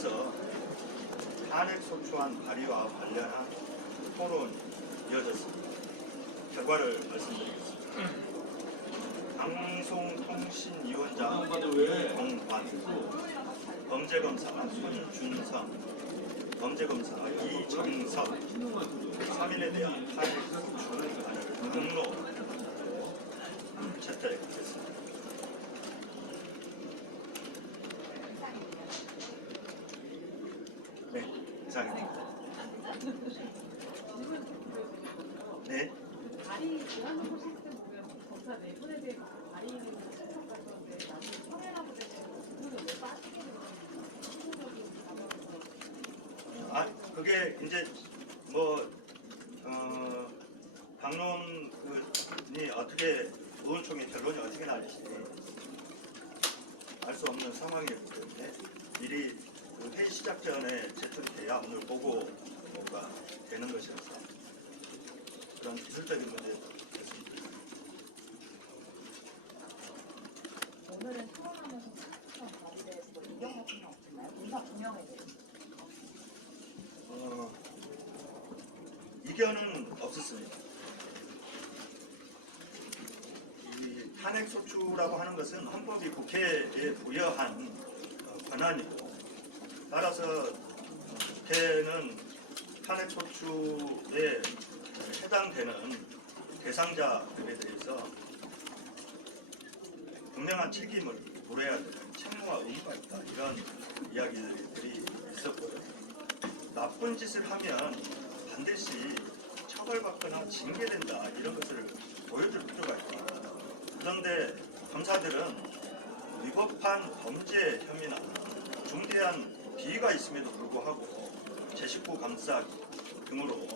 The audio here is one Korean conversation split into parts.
이어서 탄핵소추안 발의와 관련한 토론이 이어졌습니다. 결과를 말씀드리겠습니다. 방송통신위원장 공관, 범죄검사 손준성, 범죄검사 이정석 3인에 대한 탄핵소추안을 등록 채택했습니다. 네, 이상입니다. 네. 발의 제한정보 시스템 보면 검사 네 분에 대해 발의는 신청하셨는데 나중에 청해라고 되면 그분은 왜 빠지게 되는 그게 이제 뭐 방론이 어떻게 의원총회 결론이 어떻게 날지 알 수 없는 상황이었기 때문에 미리 그 회의 시작 전에 제출돼야 오늘 보고가 되는 것이라서 그런 기술적인 문제였습니다. 오늘은 토론하면서 특정 발의에 대해서 의견 같은 건 없나요? 문사 분명에 대해서. 이견은 없었습니다. 이 탄핵소추라고 하는 것은 헌법이 국회에 부여한 권한이고 따라서 국회는 탄핵소추에 해당되는 대상자들에 대해서 분명한 책임을 물어야 되는 책무와 의무가 있다. 이런 이야기들이 있었고요. 나쁜 짓을 하면 반드시 처벌받거나 징계된다. 이런 것을 보여줄 필요가 있다. 그런데 검사들은 위법한 범죄 혐의나 중대한 비위가 있음에도 불구하고 제19 감싸기 등으로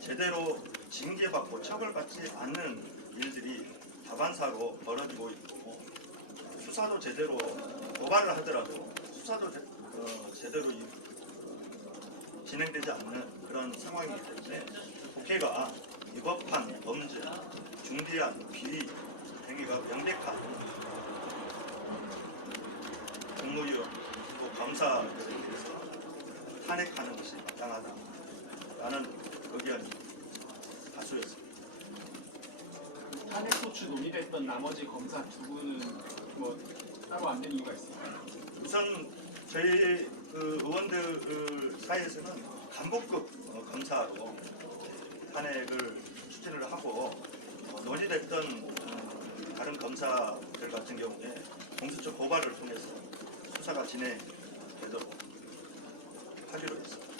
제대로 징계받고 처벌받지 않는 일들이 다반사로 벌어지고 있고 수사도 제대로 고발을 하더라도 수사도 제대로 진행되지 않는 그런 상황이기 때문에 국회가 위법한 범죄, 중대한 비위 행위가 명백한 국무위원 또 검사들에 대해서 탄핵하는 것이 마땅하다라는 의견이 다수였습니다. 탄핵소추 논의됐던 나머지 검사 두 분은 뭐 따로 안 된 이유가 있을까요? 우선 저희 그 의원들 사이에서는 간부급 검사로 탄핵을 추진을 하고 논의됐던 다른 검사들 같은 경우에 공수처 고발을 통해서 수사가 진행되도록 하기로 했습니다.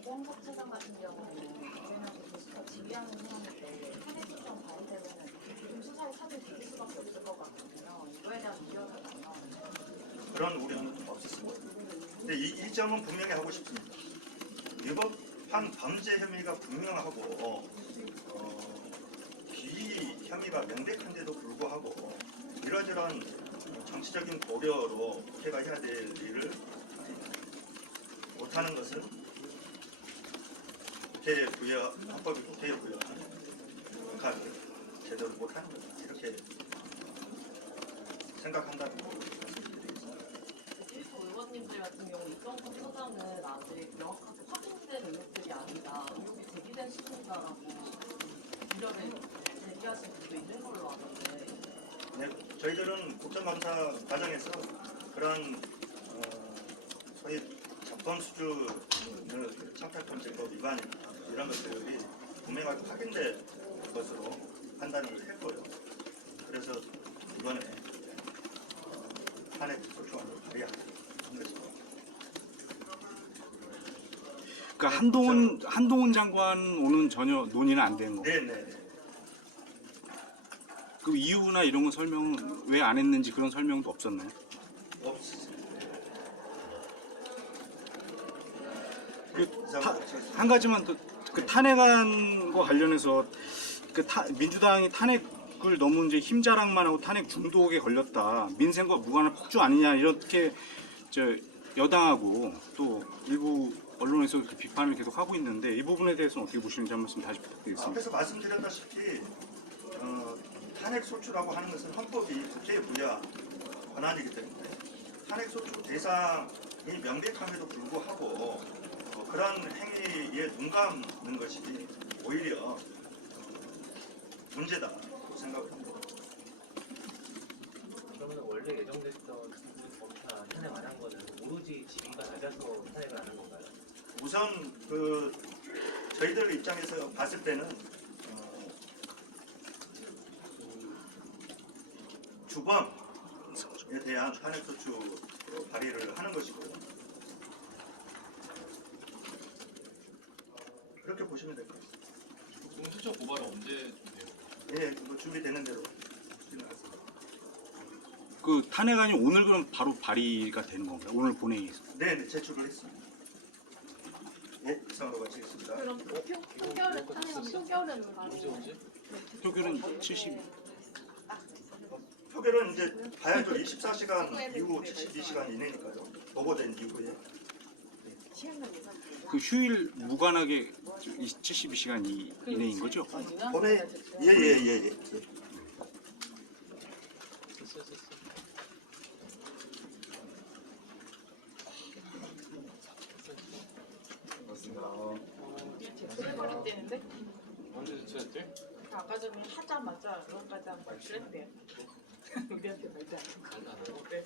이정석 차장 같은 경우는 이재명 교수가 지휘하는 상황인데 탄핵소추안 발의되면 지금 수사에 차질 될 수밖에 없을 것 같거든요. 이거에 대한 우려는 안 나오나요? 그런 우려는 없었습니다. 근데 이 점은 분명히 하고 싶습니다. 위법한 범죄 혐의가 분명하고 비위 혐의가 명백한데도 불구하고 이러저런 정치적인 고려로 국회가 해야 될 일을 못하는 것은 헌법이 국회에 부여한 역할을 제대로 못하는 거다. 이렇게 생각한다는 거 말씀드리겠습니다. 일부 의원님들 같은 경우 이정석 소장은 아직 명확하게 확인된 의혹들이 아니다. 의혹이 제기된 시점이다라고 우려를 제기하신 분도 있는 걸로 아는데. 네, 저희들은 국정감사 과정에서 그런 소위 적범수준을 청탁범죄법 위반이나 이런 것들이 분명하게 확인된 것으로 판단을 했고요. 그래서 이번에 탄핵소추안을 발의한 것입니다. 그러니까 한동훈 장관오는 전혀 논의는 안 된 거고. 네네. 그 이유나 이런 거 설명은 왜 안 했는지 그런 설명도 없었나요? 없습니다. 한 가지만 더, 그 탄핵안 과 관련해서 민주당이 탄핵을 너무 이제 힘자랑만 하고 탄핵 중독에 걸렸다. 민생과 무관한 폭주 아니냐 이렇게 여당하고 또 일부 언론에서 그 비판을 계속 하고 있는데 이 부분에 대해서는 어떻게 보시는지 한 말씀 다시 부탁드리겠습니다. 앞에서 말씀드렸다시피 탄핵소추라고 하는 것은 헌법이 국회에 부여한 권한이기 때문에 탄핵소추 대상이 명백함에도 불구하고 그런 행위에 눈 감는 것이 오히려 문제다고 생각을 합니다. 그러면 원래 예정됐던 검사 탄핵 안 한 거는 오로지 지위가 낮아서 탄핵을 안 한 건가요? 우선 저희들 입장에서 봤을 때는 주범에 대한 탄핵소추 발의를 하는 것이고요. 그렇게 보시면 될 것 같습니다. 공수처 고발은 언제 예, 준비되는 대로 진행하겠습니다. 그 탄핵안이 오늘 그럼 바로 발의가 되는 건가요? 오늘 본회의에서? 네, 제출을 했습니다. 예, 이상으로 마치겠습니다. 그럼 표결은 표결은 바로 표결은 70. 표결은 이제 봐야죠. 24시간 이후 72시간 이내니까요. 보고된 이후에. 그 휴일 무관하게 72시간 이내인 거죠? 본회 예. 제출해버렸대는데? 언제 제출했대? 아까 전에 하자마자 그것까지 한 걸 그랬대요. 우리한테 말도 안 하고. 안 하고? 네.